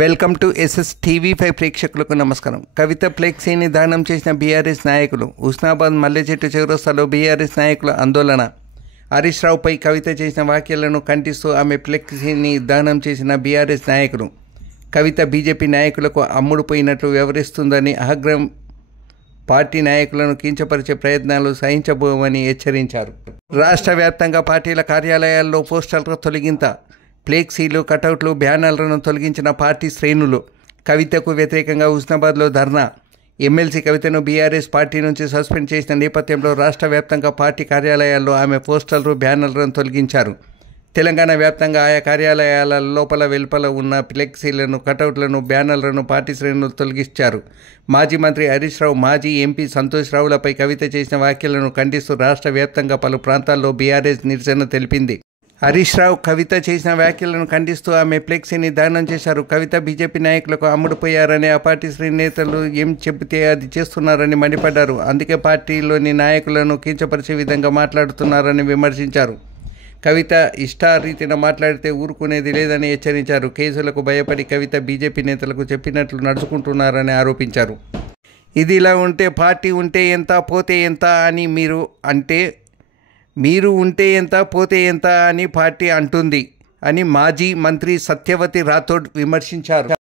Welcome to SS TV5 ప్రేక్షకులకు నమస్కారం. కవిత ఫ్లెక్సీని దానం చేసిన బీఆర్ఎస్ నాయకులు. హుస్నాబాద్ మల్లెచెట్టు చౌరస్తాలో బీఆర్ఎస్ నాయకుల ఆందోళన. హరీష్ రావుపై కవిత చేసిన వ్యాఖ్యలను ఖండిస్తూ ఆమె ఫ్లెక్సీని దానం చేసిన బీఆర్ఎస్ నాయకులు. కవిత బీజేపీ నాయకులకు అమ్ముడుపోయినట్లు వ్యవహరిస్తుందని అహగ్రం పార్టీ నాయకులను కించపరిచే ప్రయత్నాలు సహించబోమని హెచ్చరించారు. రాష్ట్ర వ్యాప్తంగా పార్టీల కార్యాలయాల్లో పోస్టర్ల తొలగింత, ఫ్లెక్సీలు, కటౌట్లు, బ్యానర్లను తొలగించిన పార్టీ శ్రేణులు. కవితకు వ్యతిరేకంగా హుస్నాబాద్లో ధర్నా. ఎమ్మెల్సీ కవితను బీఆర్ఎస్ పార్టీ నుంచి సస్పెండ్ చేసిన నేపథ్యంలో రాష్ట్ర వ్యాప్తంగా పార్టీ కార్యాలయాల్లో ఆమె పోస్టర్లు, బ్యానర్లను తొలగించారు. తెలంగాణ వ్యాప్తంగా ఆయా కార్యాలయాల లోపల వెలుపల ఉన్న ఫ్లెక్సీలను, కటౌట్లను, బ్యానర్లను పార్టీ శ్రేణులు తొలగించారు. మాజీ మంత్రి హరీష్ రావు, మాజీ ఎంపీ సంతోష్ రావులపై కవిత చేసిన వ్యాఖ్యలను ఖండిస్తూ రాష్ట్ర వ్యాప్తంగా పలు ప్రాంతాల్లో బీఆర్ఎస్ నిరసన తెలిపింది. హరీష్ రావు కవిత చేసిన వ్యాఖ్యలను ఖండిస్తూ ఆమె ఫ్లెక్సీని దానం చేశారు. కవిత బీజేపీ నాయకులకు అమ్ముడుపోయారని, ఆ పార్టీ శ్రేణి నేతలు ఏం చెబితే అది చేస్తున్నారని మండిపడ్డారు. అందుకే పార్టీలోని నాయకులను కించపరిచే విధంగా మాట్లాడుతున్నారని విమర్శించారు. కవిత ఇష్టారీతిన మాట్లాడితే ఊరుకునేది లేదని హెచ్చరించారు. కేసులకు భయపడి కవిత బీజేపీ నేతలకు చెప్పినట్లు నడుచుకుంటున్నారని ఆరోపించారు. ఇది ఇలా ఉంటే పార్టీ ఉంటే ఎంత, పోతే ఎంత అని మీరు ఉంటే ఎంత, పోతే ఎంత అని పార్టీ అంటుంది అని మాజీ మంత్రి సత్యవతి రాథోడ్ విమర్శించారు.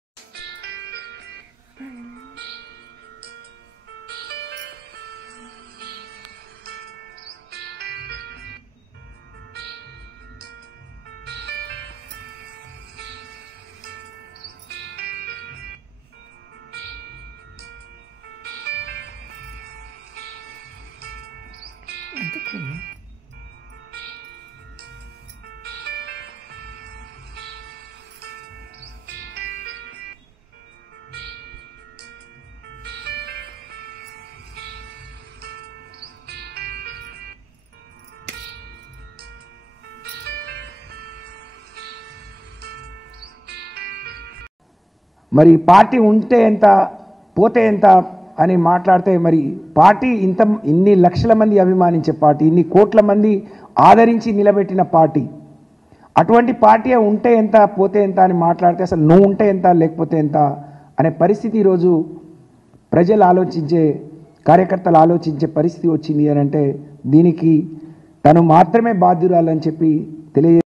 మరి పార్టీ ఉంటే ఎంత, పోతే ఎంత అని మాట్లాడితే, మరి పార్టీ ఇన్ని లక్షల మంది అభిమానించే పార్టీ, ఇన్ని కోట్ల మంది ఆదరించి నిలబెట్టిన పార్టీ, అటువంటి పార్టీ ఉంటే ఎంత, పోతే ఎంత అని మాట్లాడితే అసలు నువ్వు ఉంటే ఎంత, లేకపోతే ఎంత అనే పరిస్థితి ఈరోజు ప్రజలు ఆలోచించే, కార్యకర్తలు ఆలోచించే పరిస్థితి వచ్చింది అని అంటే దీనికి తను మాత్రమే బాధ్యురాలని చెప్పి తెలియ